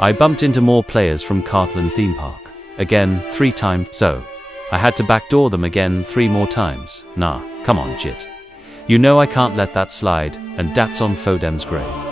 I bumped into more players from Cartland Theme Park. Again, 3 times, so I had to backdoor them again 3 more times. Nah, come on, Jit. You know I can't let that slide, and that's on Fodem's grave.